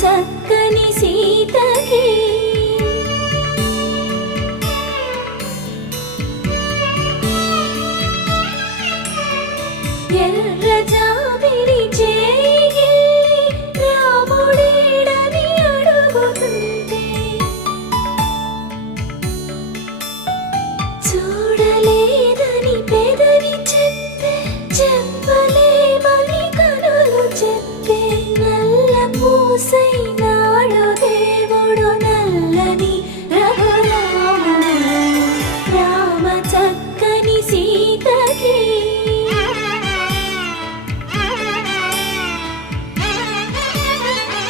చక్కని సీతకి ఎర్ర జాబిలి చేయి రాముడేడని అడుగుతుంటే చూడలేదని పెదవి చెప్పే చెప్పలేమని కనులు చెప్పే నల్ల పూసైన